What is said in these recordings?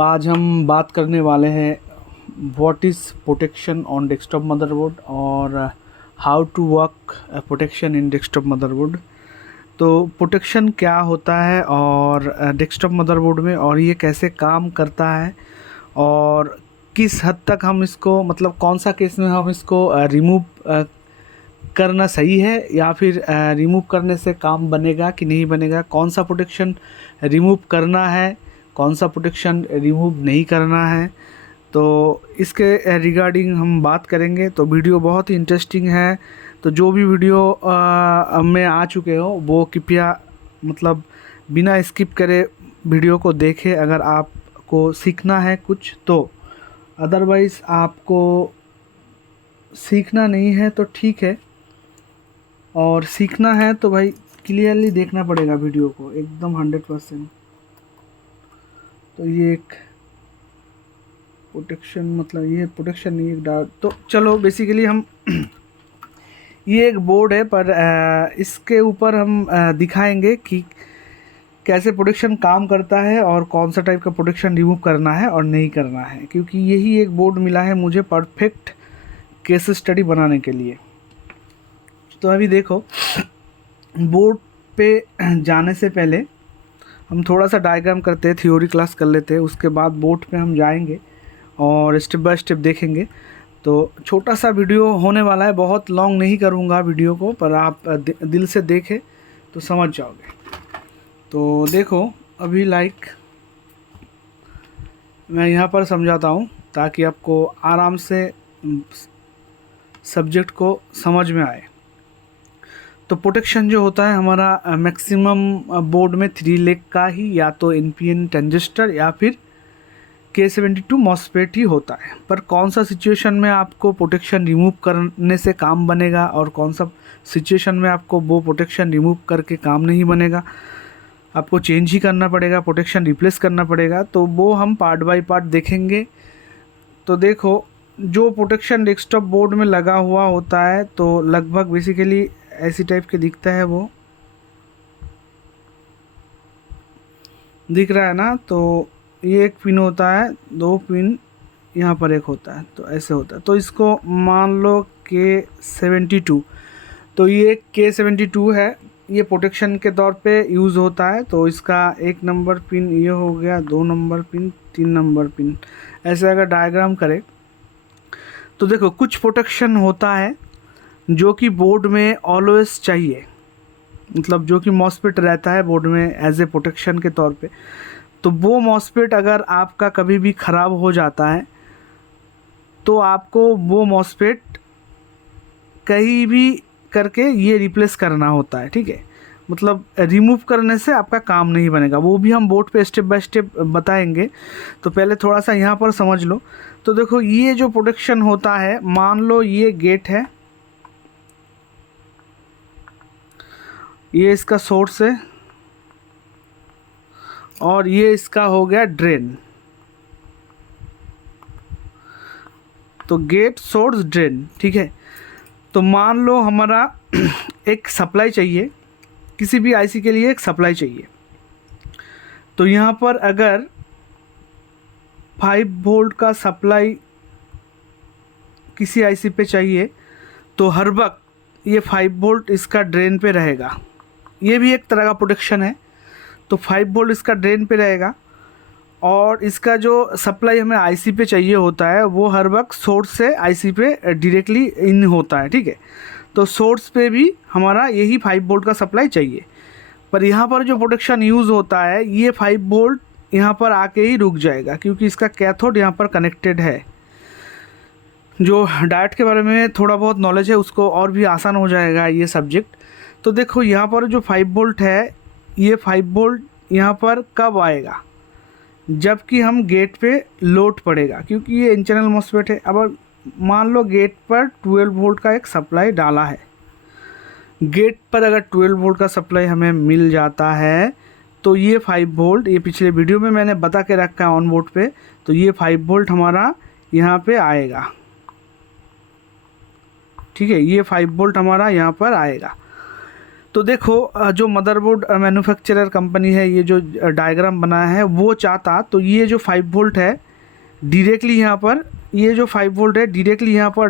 आज हम बात करने वाले हैं what is protection on desktop motherboard और how to work protection in desktop motherboard. तो प्रोटेक्शन क्या होता है और डेस्कटॉप मदरबोर्ड में, और ये कैसे काम करता है, और किस हद तक हम इसको, मतलब कौन सा केस में हम इसको रिमूव करना सही है, या फिर रिमूव करने से काम बनेगा कि नहीं बनेगा, कौन सा प्रोटेक्शन रिमूव करना है, कौन सा प्रोटेक्शन रिमूव नहीं करना है। तो इसके रिगार्डिंग हम बात करेंगे। तो वीडियो बहुत ही इंटरेस्टिंग है। तो जो भी वीडियो में आ चुके हो वो कृपया मतलब बिना स्किप करे वीडियो को देखें, अगर आपको सीखना है कुछ तो। अदरवाइज़ आपको सीखना नहीं है तो ठीक है, और सीखना है तो भाई क्लियरली देखना पड़ेगा वीडियो को एकदम 100%। तो ये एक प्रोटेक्शन, मतलब ये प्रोटेक्शन नहीं, एक डार्ट। तो चलो बेसिकली हम ये एक बोर्ड है, पर इसके ऊपर हम दिखाएंगे कि कैसे प्रोटेक्शन काम करता है और कौन सा टाइप का प्रोटेक्शन रिमूव करना है और नहीं करना है, क्योंकि यही एक बोर्ड मिला है मुझे परफेक्ट केस स्टडी बनाने के लिए। तो अभी देखो, बोर्ड पे जाने से पहले हम थोड़ा सा डायग्राम करते हैं, थ्योरी क्लास कर लेते हैं, उसके बाद बोर्ड पे हम जाएंगे और स्टेप बाय स्टेप देखेंगे। तो छोटा सा वीडियो होने वाला है, बहुत लॉन्ग नहीं करूँगा वीडियो को, पर आप दिल से देखें तो समझ जाओगे। तो देखो अभी मैं यहाँ पर समझाता हूँ ताकि आपको आराम से सब्जेक्ट को समझ में आए। तो प्रोटेक्शन जो होता है हमारा मैक्सिमम बोर्ड में 3 लेग का ही, या तो NPN ट्रांजिस्टर या फिर K72 मॉसफेट ही होता है। पर कौन सा सिचुएशन में आपको प्रोटेक्शन रिमूव करने से काम बनेगा और कौन सा सिचुएशन में आपको वो प्रोटेक्शन रिमूव करके काम नहीं बनेगा, आपको चेंज ही करना पड़ेगा, प्रोटेक्शन रिप्लेस करना पड़ेगा, तो वो हम पार्ट बाय पार्ट देखेंगे। तो देखो, जो प्रोटेक्शन डेस्कटॉप बोर्ड में लगा हुआ होता है तो लगभग बेसिकली ऐसी टाइप के दिखता है, वो दिख रहा है ना। तो ये एक पिन होता है, 2 पिन यहाँ पर एक होता है, तो ऐसे होता है। तो इसको मान लो K72, तो ये K72 है, ये प्रोटेक्शन के तौर पे यूज़ होता है। तो इसका 1 नंबर पिन ये हो गया, 2 नंबर पिन, 3 नंबर पिन, ऐसे अगर डायग्राम करें तो देखो कुछ प्रोटेक्शन होता है जो कि बोर्ड में ऑलवेज चाहिए, मतलब जो कि मॉसफेट रहता है बोर्ड में एज ए प्रोटेक्शन के तौर पे। तो वो मॉसफेट अगर आपका कभी भी ख़राब हो जाता है तो आपको वो मॉसफेट कहीं भी करके ये रिप्लेस करना होता है, ठीक है। मतलब रिमूव करने से आपका काम नहीं बनेगा, वो भी हम बोर्ड पे स्टेप बाय स्टेप बताएंगे। तो पहले थोड़ा सा यहाँ पर समझ लो। तो देखो, ये जो प्रोटेक्शन होता है, मान लो ये गेट है, ये इसका सोर्स है, और ये इसका हो गया ड्रेन। तो गेट, सोर्स, ड्रेन, ठीक है। तो मान लो हमारा एक सप्लाई चाहिए, किसी भी आईसी के लिए एक सप्लाई चाहिए। तो यहाँ पर अगर 5 वोल्ट का सप्लाई किसी आईसी पे चाहिए तो हर वक्त ये 5 वोल्ट इसका ड्रेन पे रहेगा। ये भी एक तरह का प्रोटेक्शन है। तो 5 वोल्ट इसका ड्रेन पे रहेगा, और इसका जो सप्लाई हमें आईसी पे चाहिए होता है वो हर वक्त सोर्स से आईसी पे डायरेक्टली इन होता है, ठीक है। तो सोर्स पे भी हमारा यही 5 वोल्ट का सप्लाई चाहिए। पर यहाँ पर जो प्रोटेक्शन यूज़ होता है, ये 5 वोल्ट यहाँ पर आके ही रुक जाएगा, क्योंकि इसका कैथोड यहाँ पर कनेक्टेड है। जो डायोड के बारे में थोड़ा बहुत नॉलेज है उसको और भी आसान हो जाएगा ये सब्जेक्ट। तो देखो यहाँ पर जो 5 वोल्ट है, ये 5 वोल्ट यहाँ पर कब आएगा, जबकि हम गेट पे लोड पड़ेगा, क्योंकि ये इन चैनल मॉसफेट है। अब मान लो गेट पर 12 वोल्ट का एक सप्लाई डाला है, गेट पर अगर 12 वोल्ट का सप्लाई हमें मिल जाता है तो ये 5 वोल्ट, ये पिछले वीडियो में मैंने बता के रखा है ऑन बोर्ड पे, तो ये 5 वोल्ट हमारा यहाँ पे आएगा, ठीक है। ये 5 वोल्ट हमारा यहाँ पर आएगा। तो देखो जो मदरबोर्ड मैन्युफैक्चरर कंपनी है, ये जो डायग्राम बनाया है वो चाहता तो ये जो 5 वोल्ट है डायरेक्टली यहाँ पर, ये जो 5 वोल्ट है डायरेक्टली यहाँ पर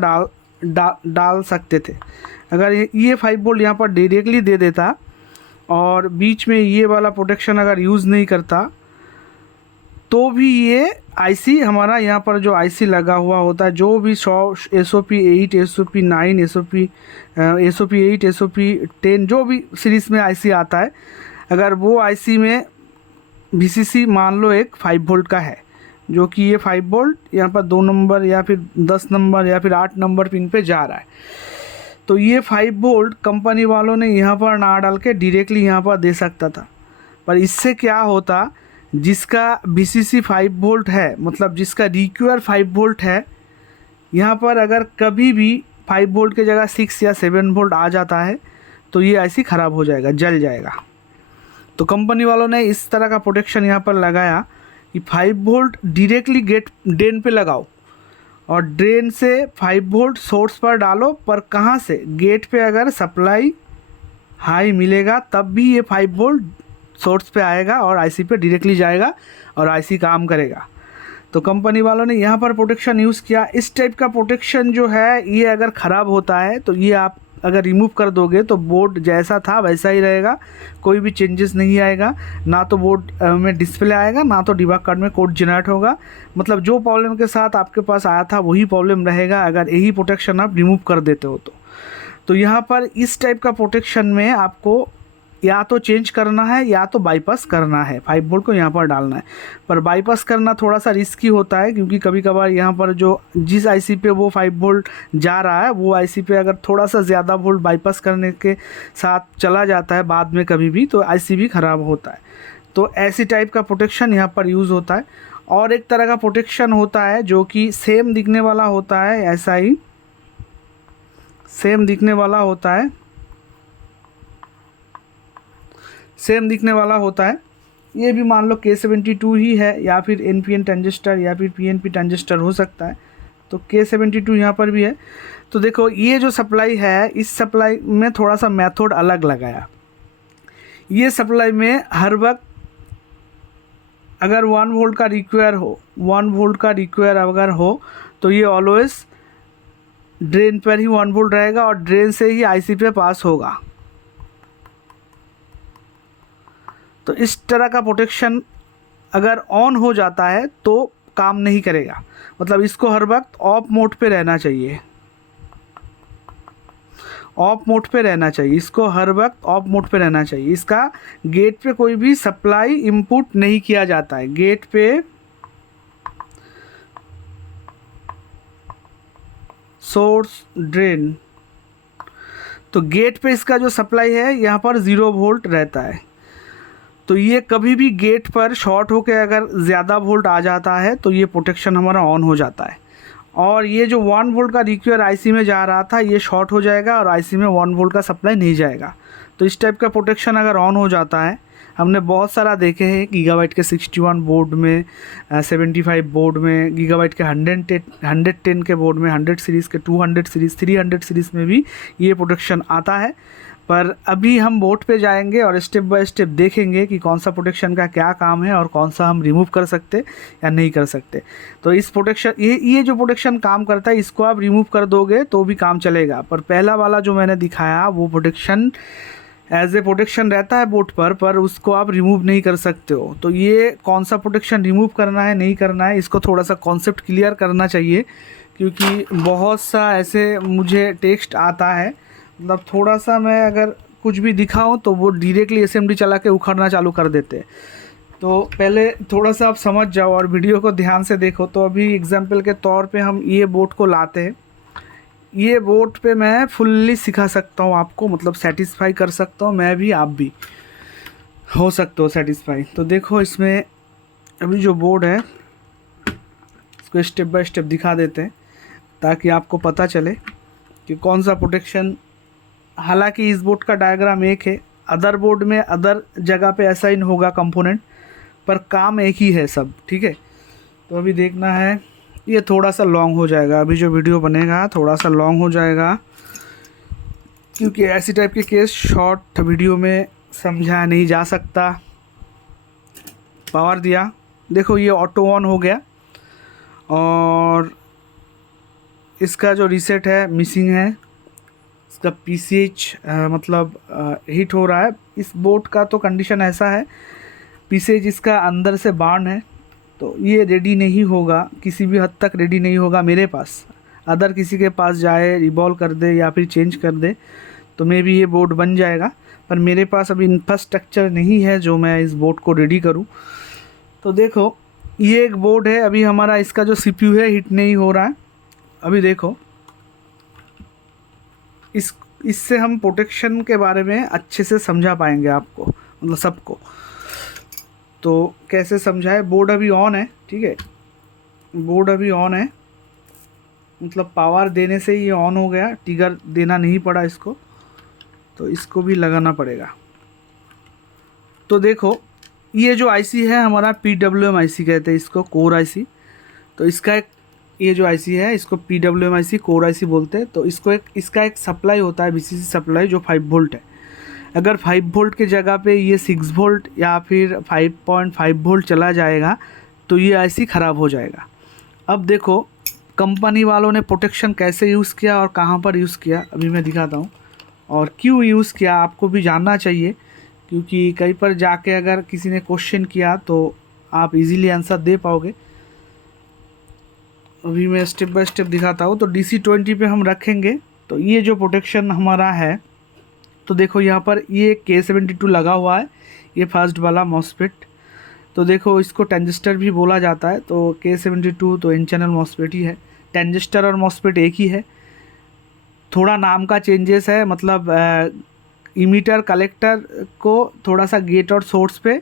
डाल सकते थे। अगर ये 5 वोल्ट यहाँ पर डायरेक्टली दे देता और बीच में ये वाला प्रोटेक्शन अगर यूज़ नहीं करता तो भी ये आईसी हमारा यहाँ पर जो आईसी लगा हुआ होता है, जो भी SOP 8, SOP 9, SOP 8, SOP 10 जो भी सीरीज़ में आईसी आता है, अगर वो आईसी में VCC मान लो एक 5 वोल्ट का है, जो कि ये 5 वोल्ट यहाँ पर 2 नंबर या फिर 10 नंबर या फिर 8 नंबर पिन पे जा रहा है, तो ये 5 वोल्ट कंपनी वालों ने यहाँ पर ना डाल के डायरेक्टली यहाँ पर दे सकता था। पर इससे क्या होता, जिसका VCC 5 वोल्ट है, मतलब जिसका रिक्वायर 5 वोल्ट है, यहाँ पर अगर कभी भी 5 वोल्ट की जगह 6 या 7 वोल्ट आ जाता है तो ये आईसी ख़राब हो जाएगा, जल जाएगा। तो कंपनी वालों ने इस तरह का प्रोटेक्शन यहाँ पर लगाया कि 5 वोल्ट डायरेक्टली गेट ड्रेन पे लगाओ और ड्रेन से 5 वोल्ट सोर्स पर डालो, पर कहाँ से, गेट पे अगर सप्लाई हाई मिलेगा तब भी ये 5 वोल्ट सोर्स पे आएगा और आईसी पे डायरेक्टली जाएगा और आईसी काम करेगा। तो कंपनी वालों ने यहाँ पर प्रोटेक्शन यूज़ किया। इस टाइप का प्रोटेक्शन जो है ये अगर ख़राब होता है तो ये आप अगर रिमूव कर दोगे तो बोर्ड जैसा था वैसा ही रहेगा, कोई भी चेंजेस नहीं आएगा, ना तो बोर्ड में डिस्प्ले आएगा ना तो डिबग कार्ड में कोड जनरेट होगा। मतलब जो प्रॉब्लम के साथ आपके पास आया था वही प्रॉब्लम रहेगा अगर यही प्रोटेक्शन आप रिमूव कर देते हो तो यहाँ पर इस टाइप का प्रोटेक्शन में आपको या तो चेंज करना है या तो बाईपास करना है, 5 वोल्ट को यहाँ पर डालना है। पर बाईपास करना थोड़ा सा रिस्की होता है, क्योंकि कभी कभार यहाँ पर जो जिस आईसी पे वो 5 वोल्ट जा रहा है वो आईसी पे अगर थोड़ा सा ज़्यादा वोल्ट बाईपास करने के साथ चला जाता है बाद में कभी भी, तो आईसी भी ख़राब होता है। तो ऐसी टाइप का प्रोटेक्शन यहाँ पर यूज़ होता है। और एक तरह का प्रोटेक्शन होता है जो कि सेम दिखने वाला होता है, ऐसा ही सेम दिखने वाला होता है, सेम दिखने वाला होता है। ये भी मान लो K72 ही है या फिर NPN ट्रांजिस्टर या फिर PNP ट्रांजिस्टर हो सकता है, तो K72 यहाँ पर भी है। तो देखो ये जो सप्लाई है, इस सप्लाई में थोड़ा सा मेथड अलग लगाया। ये सप्लाई में हर वक्त अगर 1 वोल्ट का रिक्वायर हो, 1 वोल्ट का रिक्वायर अगर हो तो ये ऑलवेज ड्रेन पर ही 1 वोल्ट रहेगा और ड्रेन से ही आईसी पे पास होगा। तो इस तरह का प्रोटेक्शन अगर ऑन हो जाता है तो काम नहीं करेगा, मतलब इसको हर वक्त ऑफ मोड पे रहना चाहिए, ऑफ मोड पे रहना चाहिए, इसको हर वक्त ऑफ मोड पे रहना चाहिए। इसका गेट पे कोई भी सप्लाई इनपुट नहीं किया जाता है, गेट पे सोर्स ड्रेन, तो गेट पे इसका जो सप्लाई है यहाँ पर 0 वोल्ट रहता है। तो ये कभी भी गेट पर शॉर्ट होकर अगर ज़्यादा वोल्ट आ जाता है तो ये प्रोटेक्शन हमारा ऑन हो जाता है, और ये जो 1 वोल्ट का रिक्वायर आईसी में जा रहा था ये शॉर्ट हो जाएगा और आईसी में 1 वोल्ट का सप्लाई नहीं जाएगा। तो इस टाइप का प्रोटेक्शन अगर ऑन हो जाता है, हमने बहुत सारा देखे हैं गीगाबाइट के 61 बोर्ड में, 75 बोर्ड में, गीगाबाइट के 110 के बोर्ड में, 100 सीरीज़ के, 200 सीरीज़, 300 सीरीज़ में भी ये प्रोटेक्शन आता है। पर अभी हम बोर्ड पे जाएंगे और स्टेप बाय स्टेप देखेंगे कि कौन सा प्रोटेक्शन का क्या काम है और कौन सा हम रिमूव कर सकते या नहीं कर सकते। तो इस प्रोटेक्शन ये जो प्रोटेक्शन काम करता है इसको आप रिमूव कर दोगे तो भी काम चलेगा। पर पहला वाला जो मैंने दिखाया वो प्रोटेक्शन एज ए प्रोटेक्शन रहता है बोर्ड पर उसको आप रिमूव नहीं कर सकते हो। तो ये कौन सा प्रोटेक्शन रिमूव करना है नहीं करना है, इसको थोड़ा सा कॉन्सेप्ट क्लियर करना चाहिए, क्योंकि बहुत सा ऐसे मुझे टेक्स्ट आता है, मतलब थोड़ा सा मैं अगर कुछ भी दिखाऊं तो वो डायरेक्टली SMD चला के उखड़ना चालू कर देते। तो पहले थोड़ा सा आप समझ जाओ और वीडियो को ध्यान से देखो। तो अभी एग्जांपल के तौर पे हम ये बोर्ड को लाते हैं, ये बोर्ड पे मैं फुल्ली सिखा सकता हूँ आपको, मतलब सेटिस्फाई कर सकता हूँ, मैं भी आप भी हो सकते हो सेटिस्फाई। तो देखो इसमें अभी जो बोर्ड है इसको स्टेप बाय स्टेप दिखा देते हैं ताकि आपको पता चले कि कौन सा प्रोटेक्शन। हालांकि इस बोर्ड का डायग्राम एक है, अदर बोर्ड में अदर जगह पे असाइन होगा कंपोनेंट, पर काम एक ही है सब, ठीक है। तो अभी देखना है, ये थोड़ा सा लॉन्ग हो जाएगा, अभी जो वीडियो बनेगा थोड़ा सा लॉन्ग हो जाएगा, क्योंकि ऐसी टाइप के केस शॉर्ट वीडियो में समझा नहीं जा सकता। पावर दिया, देखो ये ऑटो ऑन हो गया और इसका जो रीसेट है मिसिंग है, इसका पीसीएच मतलब हीट हो रहा है। इस बोर्ड का तो कंडीशन ऐसा है, पीसीएच इसका अंदर से बार्न है, तो ये रेडी नहीं होगा, किसी भी हद तक रेडी नहीं होगा मेरे पास। अदर किसी के पास जाए, रिवॉल्व कर दे या फिर चेंज कर दे तो मे भी ये बोर्ड बन जाएगा, पर मेरे पास अभी इंफ्रास्ट्रक्चर नहीं है जो मैं इस बोर्ड को रेडी करूं। तो देखो ये एक बोर्ड है, अभी हमारा इसका जो सीपीयू है हिट नहीं हो रहा है। अभी देखो इससे हम प्रोटेक्शन के बारे में अच्छे से समझा पाएंगे आपको, मतलब सबको। तो कैसे समझाए, बोर्ड अभी ऑन है, ठीक है, बोर्ड अभी ऑन है, मतलब पावर देने से ही ये ऑन हो गया, ट्रिगर देना नहीं पड़ा इसको, तो इसको भी लगाना पड़ेगा। तो देखो ये जो आईसी है हमारा PWM आईसी कहते हैं इसको, कोर आईसी। तो इसका एक ये जो आईसी है इसको PWM आईसी कोर आईसी बोलते हैं। तो इसका एक सप्लाई होता है, VCC सप्लाई, जो 5 वोल्ट है। अगर 5 वोल्ट के जगह पे ये 6 वोल्ट या फिर 5.5 वोल्ट चला जाएगा तो ये आईसी ख़राब हो जाएगा। अब देखो कंपनी वालों ने प्रोटेक्शन कैसे यूज़ किया और कहाँ पर यूज़ किया, अभी मैं दिखाता हूँ। और क्यों यूज़ किया आपको भी जानना चाहिए, क्योंकि कहीं पर जाके अगर किसी ने क्वेश्चन किया तो आप इजीली आंसर दे पाओगे। अभी मैं स्टेप बाय स्टेप दिखाता हूँ। तो DC20 पे हम रखेंगे। तो ये जो प्रोटेक्शन हमारा है, तो देखो यहाँ पर ये K72 लगा हुआ है, ये फर्स्ट वाला मॉस्फेट। तो देखो इसको ट्रांजिस्टर भी बोला जाता है। तो K72 तो एन चैनल मॉस्फेट ही है, ट्रांजिस्टर और मॉस्फेट एक ही है, थोड़ा नाम का चेंजेस है, मतलब इमीटर कलेक्टर को थोड़ा सा गेट और सोर्स पे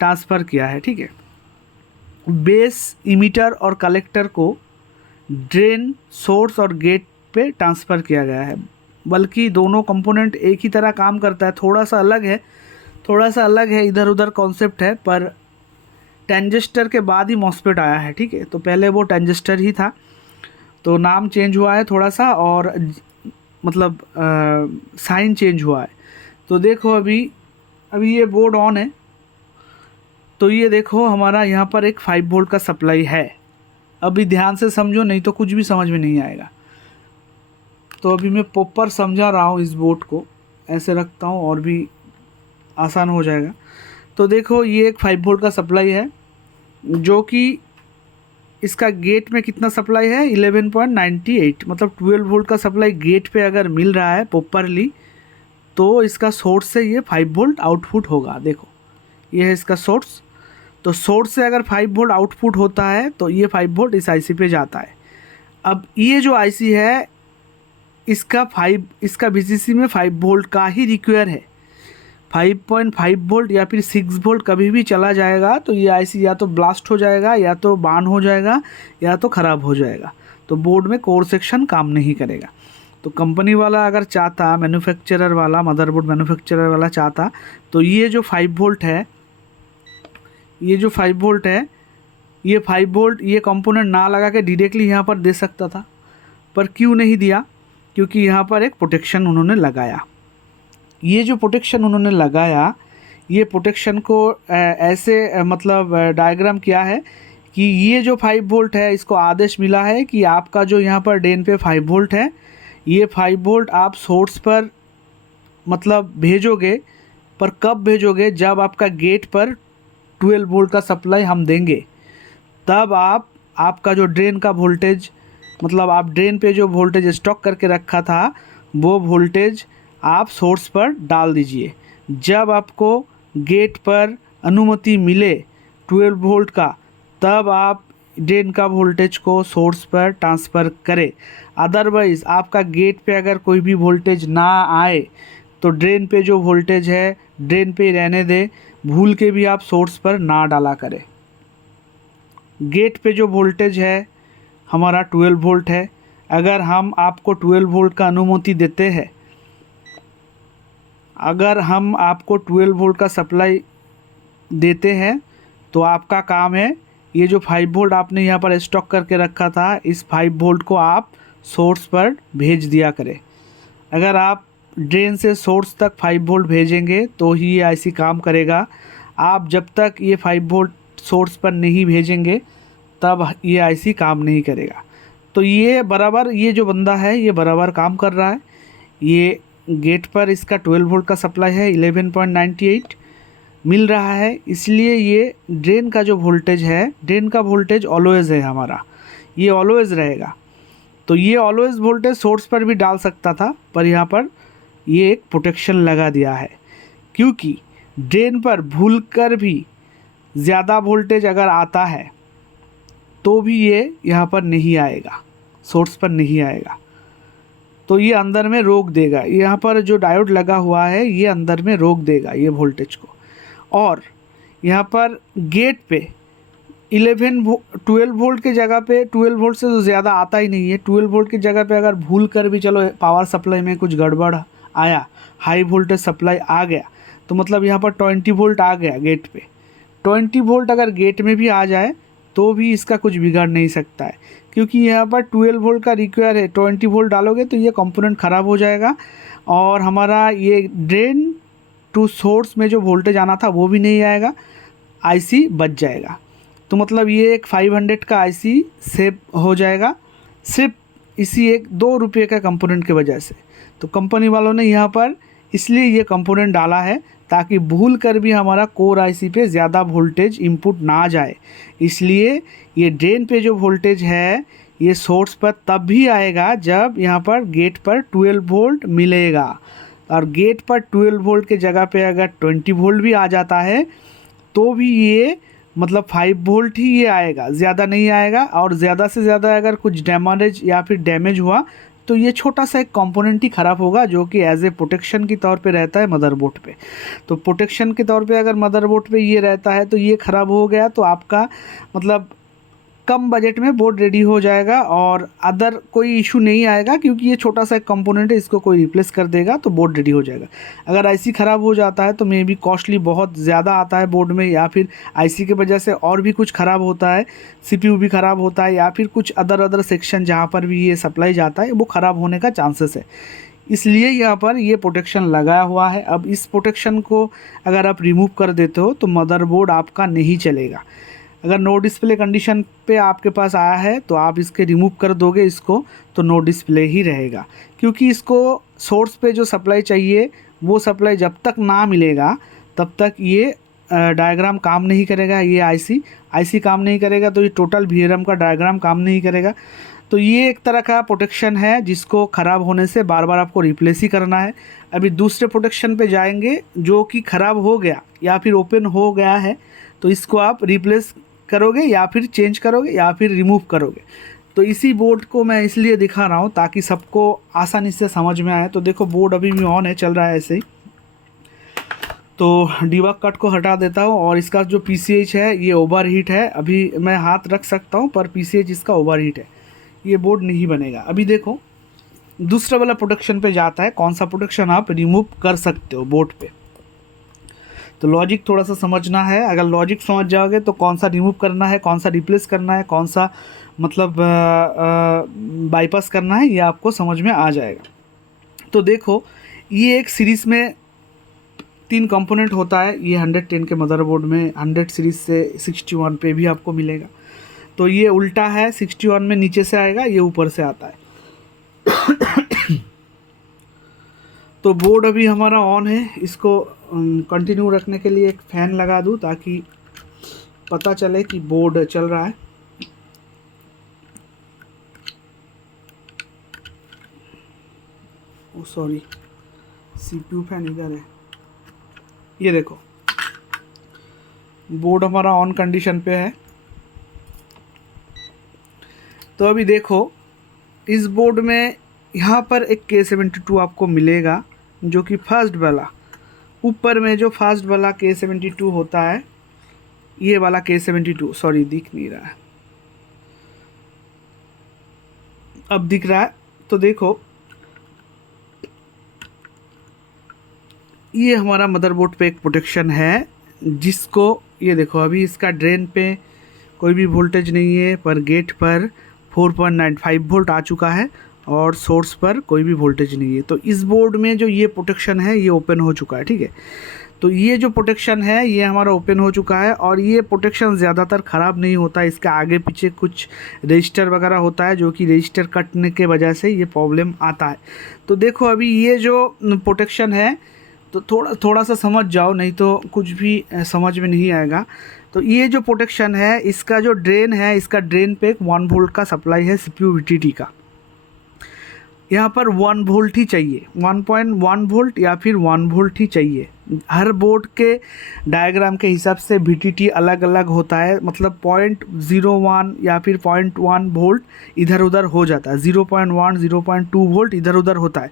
ट्रांसफ़र किया है, ठीक है। बेस इमीटर और कलेक्टर को ड्रेन, सोर्स और गेट पे ट्रांसफ़र किया गया है, बल्कि दोनों कंपोनेंट एक ही तरह काम करता है, थोड़ा सा अलग है, इधर उधर कॉन्सेप्ट है, पर ट्रांजिस्टर के बाद ही मॉस्फेट आया है, ठीक है। तो पहले वो ट्रांजिस्टर ही था, तो नाम चेंज हुआ है थोड़ा सा, और मतलब साइन चेंज हुआ है। तो देखो अभी ये बोर्ड ऑन है। तो ये देखो हमारा यहाँ पर एक 5 वोल्ट का सप्लाई है। अभी ध्यान से समझो, नहीं तो कुछ भी समझ में नहीं आएगा। तो अभी मैं प्रॉपर समझा रहा हूँ, इस बोर्ड को ऐसे रखता हूँ और भी आसान हो जाएगा। तो देखो ये एक 5 वोल्ट का सप्लाई है, जो कि इसका गेट में कितना सप्लाई है 11.98, मतलब 12 वोल्ट का सप्लाई गेट पे अगर मिल रहा है प्रॉपरली तो इसका सोर्स से ये 5 वोल्ट आउटपुट होगा। देखो ये है इसका सोर्स, तो सोर्स से अगर 5 वोल्ट आउटपुट होता है तो ये 5 वोल्ट इस आईसी पे जाता है। अब ये जो आईसी है इसका VCC में 5 वोल्ट का ही रिक्वायर है। 5.5 वोल्ट या फिर 6 वोल्ट कभी भी चला जाएगा तो ये आईसी या तो ब्लास्ट हो जाएगा, या तो बार्न हो जाएगा, या तो ख़राब हो जाएगा। तो बोर्ड में कोर सेक्शन काम नहीं करेगा। तो कंपनी वाला अगर चाहता, मैन्युफैक्चरर वाला, मदरबोर्ड मैन्युफैक्चरर वाला चाहता, तो ये जो 5 वोल्ट है, ये 5 वोल्ट ये कंपोनेंट ना लगा के डायरेक्टली यहाँ पर दे सकता था, पर क्यों नहीं दिया, क्योंकि यहाँ पर एक प्रोटेक्शन उन्होंने लगाया। ये जो प्रोटेक्शन उन्होंने लगाया, ये प्रोटेक्शन को ऐसे मतलब डायग्राम किया है कि ये जो 5 वोल्ट है, इसको आदेश मिला है कि आपका जो यहाँ पर ड्रेन पे 5 वोल्ट है, ये 5 वोल्ट आप सोर्स पर मतलब भेजोगे, पर कब भेजोगे, जब आपका गेट पर 12 वोल्ट का सप्लाई हम देंगे, तब आपका जो ड्रेन का वोल्टेज, मतलब आप ड्रेन पे जो वोल्टेज स्टॉक करके रखा था वो वोल्टेज आप सोर्स पर डाल दीजिए। जब आपको गेट पर अनुमति मिले 12 वोल्ट का, तब आप ड्रेन का वोल्टेज को सोर्स पर ट्रांसफ़र करें। अदरवाइज़ आपका गेट पे अगर कोई भी वोल्टेज ना आए तो ड्रेन पे जो वोल्टेज है ड्रेन पे रहने दें, भूल के भी आप सोर्स पर ना डाला करें। गेट पे जो वोल्टेज है हमारा 12 वोल्ट है। अगर हम आपको 12 वोल्ट का अनुमति देते हैं, अगर हम आपको 12 वोल्ट का सप्लाई देते हैं तो आपका काम है, ये जो 5 वोल्ट आपने यहाँ पर स्टॉक करके रखा था, इस 5 वोल्ट को आप सोर्स पर भेज दिया करें। अगर आप ड्रेन से सोर्स तक 5 वोल्ट भेजेंगे तो ही ये आईसी काम करेगा। आप जब तक ये 5 वोल्ट सोर्स पर नहीं भेजेंगे तब ये आईसी काम नहीं करेगा। तो ये बराबर, ये जो बंदा है ये बराबर काम कर रहा है। ये गेट पर इसका 12 वोल्ट का सप्लाई है, 11.98 मिल रहा है, इसलिए ये ड्रेन का जो वोल्टेज है, ड्रेन का वोल्टेज ऑलवेज़ है हमारा, ये ऑलवेज़ रहेगा। तो ये ऑलवेज़ वोल्टेज सोर्स पर भी डाल सकता था, पर यहाँ पर ये एक प्रोटेक्शन लगा दिया है, क्योंकि ड्रेन पर भूलकर भी ज़्यादा वोल्टेज अगर आता है तो भी ये यहाँ पर नहीं आएगा, सोर्स पर नहीं आएगा, तो ये अंदर में रोक देगा। यहाँ पर जो डायोड लगा हुआ है ये अंदर में रोक देगा ये वोल्टेज को। और यहाँ पर गेट पे 12 वोल्ट के जगह पे, 12 वोल्ट से तो ज़्यादा आता ही नहीं है, 12 वोल्ट की जगह पे अगर भूल कर भी चलो पावर सप्लाई में कुछ गड़बड़ आया, हाई वोल्टेज सप्लाई आ गया, तो मतलब यहाँ पर 20 वोल्ट आ गया गेट पे। 20 वोल्ट अगर गेट में भी आ जाए तो भी इसका कुछ बिगाड़ नहीं सकता है, क्योंकि यहाँ पर 12 वोल्ट का रिक्वायर है। 20 वोल्ट डालोगे तो ये कंपोनेंट ख़राब हो जाएगा और हमारा ये ड्रेन टू सोर्स में जो वोल्टेज आना था वो भी नहीं आएगा, आईसी बच जाएगा। तो मतलब ये एक 500 का आईसी सेव हो जाएगा सिर्फ इसी एक 2 रुपये का कंपोनेंट की वजह से। तो कंपनी वालों ने यहाँ पर इसलिए ये कंपोनेंट डाला है ताकि भूल कर भी हमारा कोर आईसी पे ज़्यादा वोल्टेज इनपुट ना जाए। इसलिए ये ड्रेन पे जो वोल्टेज है ये सोर्स पर तब भी आएगा जब यहाँ पर गेट पर 12 वोल्ट मिलेगा, और गेट पर 12 वोल्ट के जगह पे अगर 20 वोल्ट भी आ जाता है तो भी ये मतलब 5 वोल्ट ही ये आएगा, ज़्यादा नहीं आएगा। और ज़्यादा से ज़्यादा अगर कुछ डैमेज हुआ तो ये छोटा सा एक कंपोनेंट ही ख़राब होगा, जो कि एज ए प्रोटेक्शन के तौर पे रहता है मदरबोर्ड पे। तो प्रोटेक्शन के तौर पे अगर मदरबोर्ड पे ये रहता है तो ये ख़राब हो गया तो आपका मतलब कम बजट में बोर्ड रेडी हो जाएगा और अदर कोई इशू नहीं आएगा, क्योंकि ये छोटा सा एक कंपोनेंट है, इसको कोई रिप्लेस कर देगा तो बोर्ड रेडी हो जाएगा। अगर आईसी ख़राब हो जाता है तो मे बी कॉस्टली बहुत ज़्यादा आता है बोर्ड में, या फिर आईसी के वजह से और भी कुछ ख़राब होता है, सीपीयू भी ख़राब होता है, या फिर कुछ अदर सेक्शन जहाँ पर भी ये सप्लाई जाता है वो ख़राब होने का चांसेस है। इसलिए यहाँ पर ये प्रोटेक्शन लगाया हुआ है। अब इस प्रोटेक्शन को अगर आप रिमूव कर देते हो तो मदरबोर्ड आपका नहीं चलेगा। अगर नो डिस्प्ले कंडीशन पे आपके पास आया है तो आप इसके रिमूव कर दोगे इसको तो नो डिस्प्ले ही रहेगा, क्योंकि इसको सोर्स पे जो सप्लाई चाहिए वो सप्लाई जब तक ना मिलेगा तब तक ये डायग्राम काम नहीं करेगा, ये आईसी काम नहीं करेगा, तो ये टोटल VRM का डायग्राम काम नहीं करेगा। तो ये एक तरह का प्रोटेक्शन है जिसको ख़राब होने से बार बार आपको रिप्लेस ही करना है। अभी दूसरे प्रोटेक्शन पे जाएंगे जो कि ख़राब हो गया या फिर ओपन हो गया है, तो इसको आप रिप्लेस करोगे या फिर चेंज करोगे या फिर रिमूव करोगे। तो इसी बोर्ड को मैं इसलिए दिखा रहा हूँ ताकि सबको आसानी से समझ में आए। तो देखो बोर्ड अभी भी ऑन है, चल रहा है ऐसे ही। तो डिबग कट को हटा देता हूँ और इसका जो PCH है ये ओवर हीट है। अभी मैं हाथ रख सकता हूँ पर PCH इसका ओवर हीट है, ये बोर्ड नहीं बनेगा। अभी देखो दूसरा वाला प्रोटेक्शन पे जाता है, कौन सा प्रोटेक्शन आप रिमूव कर सकते हो बोर्ड पे। तो लॉजिक थोड़ा सा समझना है, अगर लॉजिक समझ जाओगे तो कौन सा रिमूव करना है, कौन सा रिप्लेस करना है, कौन सा मतलब बाईपास करना है, ये आपको समझ में आ जाएगा। तो देखो ये एक सीरीज़ में 3 कंपोनेंट होता है, ये 110 के मदरबोर्ड में 100 सीरीज़ से 61 पे भी आपको मिलेगा। तो ये उल्टा है, 61 में नीचे से आएगा, ये ऊपर से आता है। तो बोर्ड अभी हमारा ऑन है, इसको कंटिन्यू रखने के लिए एक फ़ैन लगा दूँ ताकि पता चले कि बोर्ड चल रहा है। ओ सॉरी, CPU फैन इधर है। ये देखो बोर्ड हमारा ऑन कंडीशन पे है। तो अभी देखो इस बोर्ड में यहाँ पर एक K72 आपको मिलेगा, जो कि फर्स्ट वाला ऊपर में जो फर्स्ट वाला K72 होता है, ये वाला K72 सॉरी दिख नहीं रहा है, अब दिख रहा है। तो देखो ये हमारा मदरबोर्ड पे एक प्रोटेक्शन है, जिसको ये देखो अभी इसका ड्रेन पे कोई भी वोल्टेज नहीं है, पर गेट पर 4.95 वोल्ट आ चुका है और सोर्स पर कोई भी वोल्टेज नहीं है। तो इस बोर्ड में जो ये प्रोटेक्शन है ये ओपन हो चुका है, ठीक है। तो ये जो प्रोटेक्शन है ये हमारा ओपन हो चुका है और ये प्रोटेक्शन ज़्यादातर ख़राब नहीं होता है। इसका आगे पीछे कुछ रजिस्टर वगैरह होता है जो कि रजिस्टर कटने के वजह से ये प्रॉब्लम आता है। तो देखो अभी ये जो प्रोटेक्शन है तो थोड़ा सा समझ जाओ, नहीं तो कुछ भी समझ में नहीं आएगा। तो ये जो प्रोटेक्शन है इसका जो ड्रेन है, इसका ड्रेन पे एक 1 वोल्ट का सप्लाई है CPU VTT का। यहाँ पर 1 वोल्ट ही चाहिए, 1.1 वोल्ट या फिर 1 वोल्ट ही चाहिए। हर बोर्ड के डायग्राम के हिसाब से VTT अलग अलग होता है, मतलब 0.01 या फिर 0.1 वोल्ट इधर उधर हो जाता है, 0.1 0.2 वोल्ट इधर उधर होता है।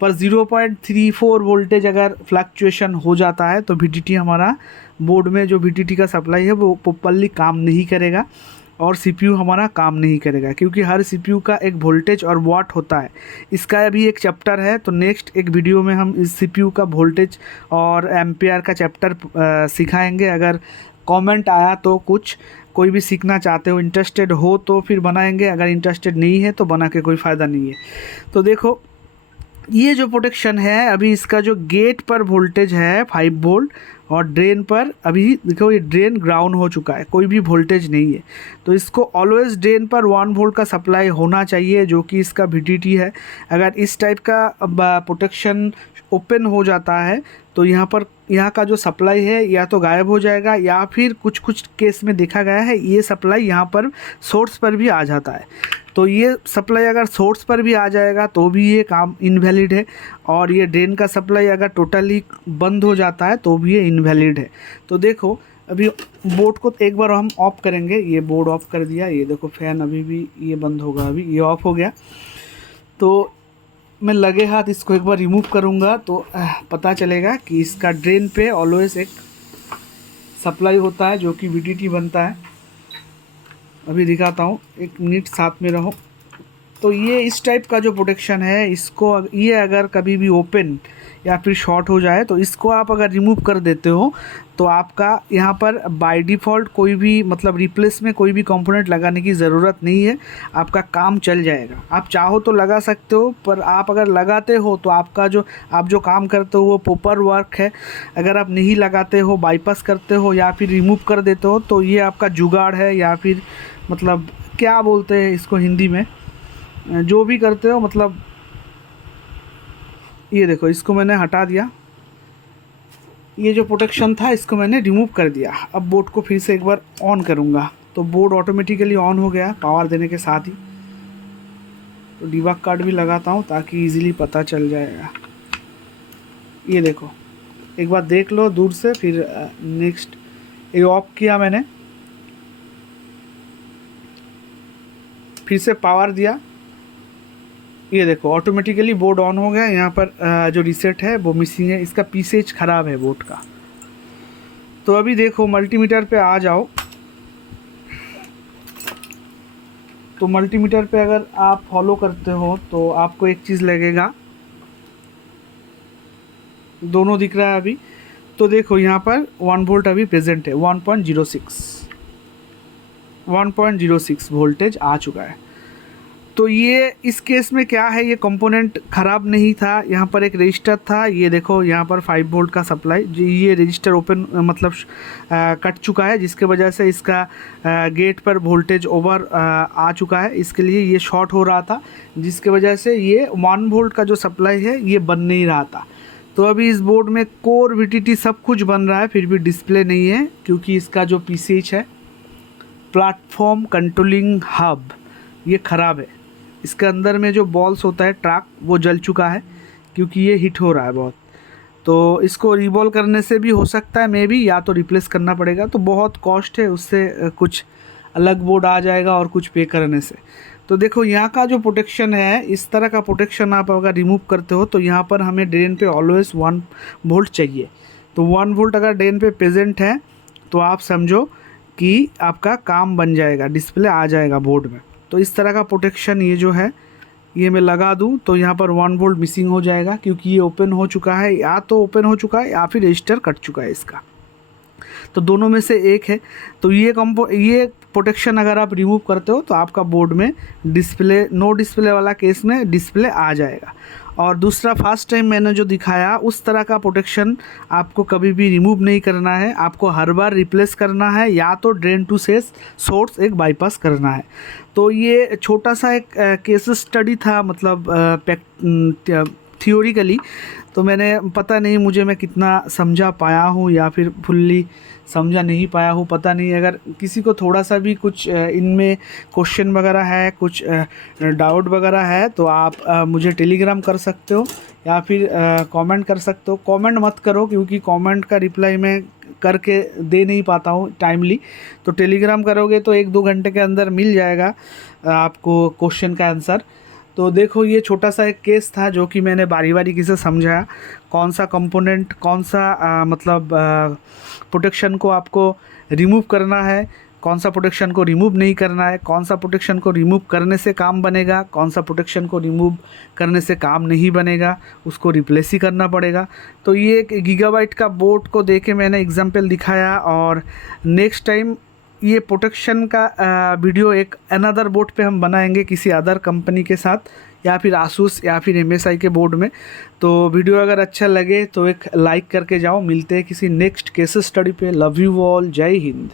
पर 0.34 वोल्टेज अगर फ्लक्चुएशन हो जाता है तो VTT हमारा बोर्ड में जो VTT का सप्लाई है वो प्रॉपर्ली काम नहीं करेगा और CPU हमारा काम नहीं करेगा, क्योंकि हर CPU का एक वोल्टेज और वाट होता है। इसका अभी एक चैप्टर है, तो नेक्स्ट एक वीडियो में हम इस CPU का वोल्टेज और एम्पियर का चैप्टर सिखाएंगे। अगर कमेंट आया तो कुछ कोई भी सीखना चाहते हो, इंटरेस्टेड हो तो फिर बनाएंगे, अगर इंटरेस्टेड नहीं है तो बना के कोई फ़ायदा नहीं है। तो देखो ये जो प्रोटेक्शन है अभी इसका जो गेट पर वोल्टेज है 5 वोल्ट और ड्रेन पर अभी देखो ये ड्रेन ग्राउंड हो चुका है, कोई भी वोल्टेज नहीं है। तो इसको ऑलवेज ड्रेन पर 1 वोल्ट का सप्लाई होना चाहिए जो कि इसका VTT है। अगर इस टाइप का प्रोटेक्शन ओपन हो जाता है तो यहाँ का जो सप्लाई है या तो गायब हो जाएगा या फिर कुछ केस में देखा गया है ये सप्लाई यहाँ पर सोर्स पर भी आ जाता है। तो ये सप्लाई अगर सोर्स पर भी आ जाएगा तो भी ये काम इनवैलिड है, और ये ड्रेन का सप्लाई अगर टोटली बंद हो जाता है तो भी ये इनवैलिड है। तो देखो अभी बोर्ड को एक बार हम ऑफ़ करेंगे, ये बोर्ड ऑफ़ कर दिया, ये देखो फैन अभी भी ये बंद होगा, अभी ये ऑफ़ हो गया। तो मैं लगे हाथ इसको एक बार रिमूव करूँगा तो पता चलेगा कि इसका ड्रेन पे ऑलवेज एक सप्लाई होता है जो कि VTT बनता है। अभी दिखाता हूँ, 1 मिनट साथ में रहो। तो ये इस टाइप का जो प्रोटेक्शन है इसको ये अगर कभी भी ओपन या फिर शॉर्ट हो जाए तो इसको आप अगर रिमूव कर देते हो तो आपका यहाँ पर बाय डिफ़ॉल्ट कोई भी मतलब रिप्लेस में कोई भी कंपोनेंट लगाने की ज़रूरत नहीं है, आपका काम चल जाएगा। आप चाहो तो लगा सकते हो, पर आप अगर लगाते हो तो आप जो काम करते हो वो प्रॉपर वर्क है। अगर आप नहीं लगाते हो, बाईपास करते हो या फिर रिमूव कर देते हो तो ये आपका जुगाड़ है, या फिर मतलब क्या बोलते हैं इसको हिंदी में, जो भी करते हो मतलब। ये देखो इसको मैंने हटा दिया, ये जो प्रोटेक्शन था इसको मैंने रिमूव कर दिया। अब बोर्ड को फिर से एक बार ऑन करूँगा तो बोर्ड ऑटोमेटिकली ऑन हो गया पावर देने के साथ ही। तो डिबग कार्ड भी लगाता हूँ ताकि इजीली पता चल जाएगा। ये देखो एक बार देख लो दूर से, फिर नेक्स्ट ये ऑफ किया मैंने, फिर से पावर दिया, ये देखो ऑटोमेटिकली बोर्ड ऑन हो गया। यहाँ पर जो रीसेट है वो मिसिंग है, इसका पीसेज ख़राब है बोर्ड का। तो अभी देखो मल्टीमीटर पे आ जाओ, तो मल्टीमीटर पे अगर आप फॉलो करते हो तो आपको एक चीज़ लगेगा, दोनों दिख रहा है अभी। तो देखो यहाँ पर 1 वोल्ट अभी प्रेजेंट है, 1.06 वोल्टेज आ चुका है। तो ये इस केस में क्या है, ये कंपोनेंट ख़राब नहीं था, यहाँ पर एक रजिस्टर था, ये देखो यहाँ पर 5 वोल्ट का सप्लाई, ये रजिस्टर ओपन मतलब कट चुका है, जिसके वजह से इसका गेट पर वोल्टेज ओवर आ चुका है। इसके लिए ये शॉर्ट हो रहा था, जिसके वजह से ये 1 वोल्ट का जो सप्लाई है ये बन नहीं रहा था। तो अभी इस बोर्ड में कोर VTT सब कुछ बन रहा है, फिर भी डिस्प्ले नहीं है, क्योंकि इसका जो PCH है प्लेटफॉर्म कंट्रोलिंग हब ये ख़राब है। इसके अंदर में जो बॉल्स होता है ट्रैक वो जल चुका है, क्योंकि ये हिट हो रहा है बहुत। तो इसको रिवॉल्व करने से भी हो सकता है मे बी, या तो रिप्लेस करना पड़ेगा, तो बहुत कॉस्ट है, उससे कुछ अलग बोर्ड आ जाएगा और कुछ पे करने से। तो देखो यहाँ का जो प्रोटेक्शन है, इस तरह का प्रोटेक्शन आप अगर रिमूव करते हो तो यहाँ पर हमें ड्रेन पे ऑलवेज 1 वोल्ट चाहिए। तो 1 वोल्ट अगर ड्रेन पे प्रेजेंट है तो आप समझो कि आपका काम बन जाएगा, डिस्प्ले आ जाएगा बोर्ड में। तो इस तरह का प्रोटेक्शन ये जो है ये मैं लगा दूं तो यहाँ पर 1 वोल्ट मिसिंग हो जाएगा, क्योंकि ये ओपन हो चुका है, या तो ओपन हो चुका है या फिर रजिस्टर कट चुका है इसका। तो दोनों में से एक है। तो ये प्रोटेक्शन अगर आप रिमूव करते हो तो आपका बोर्ड में डिस्प्ले, नो डिस्प्ले वाला केस में डिस्प्ले आ जाएगा। और दूसरा, फर्स्ट टाइम मैंने जो दिखाया उस तरह का प्रोटेक्शन आपको कभी भी रिमूव नहीं करना है, आपको हर बार रिप्लेस करना है, या तो ड्रेन टू सोर्स एक बाईपास करना है। तो ये छोटा सा एक केस स्टडी था, मतलब थियोरिकली। तो मैंने, पता नहीं मुझे मैं कितना समझा पाया हूँ या फिर फुल्ली समझा नहीं पाया हूँ, पता नहीं। अगर किसी को थोड़ा सा भी कुछ इनमें क्वेश्चन वगैरह है, कुछ डाउट वगैरह है, तो आप मुझे टेलीग्राम कर सकते हो या फिर कमेंट कर सकते हो। कमेंट मत करो, क्योंकि कमेंट का रिप्लाई मैं करके दे नहीं पाता हूँ टाइमली। तो टेलीग्राम करोगे तो 1-2 घंटे के अंदर मिल जाएगा आपको क्वेश्चन का आंसर। तो देखो, ये छोटा सा एक केस था जो कि मैंने बारी बारी किसे समझाया, कौन सा कंपोनेंट, कौन सा मतलब प्रोटेक्शन को आपको रिमूव करना है, कौन सा प्रोटेक्शन को रिमूव नहीं करना है, कौन सा प्रोटेक्शन को रिमूव करने से काम बनेगा, कौन सा प्रोटेक्शन को रिमूव करने से काम नहीं बनेगा, उसको रिप्लेस ही करना पड़ेगा। तो ये एक गीगाबाइट का बोर्ड को देके मैंने एग्जांपल दिखाया। और नेक्स्ट टाइम ये प्रोटेक्शन का वीडियो एक अनदर बोर्ड पे हम बनाएंगे, किसी अदर कंपनी के साथ, या फिर आसूस या फिर MSI के बोर्ड में। तो वीडियो अगर अच्छा लगे तो एक लाइक करके जाओ। मिलते हैं किसी नेक्स्ट केस स्टडी पे। लव यू ऑल, जय हिंद।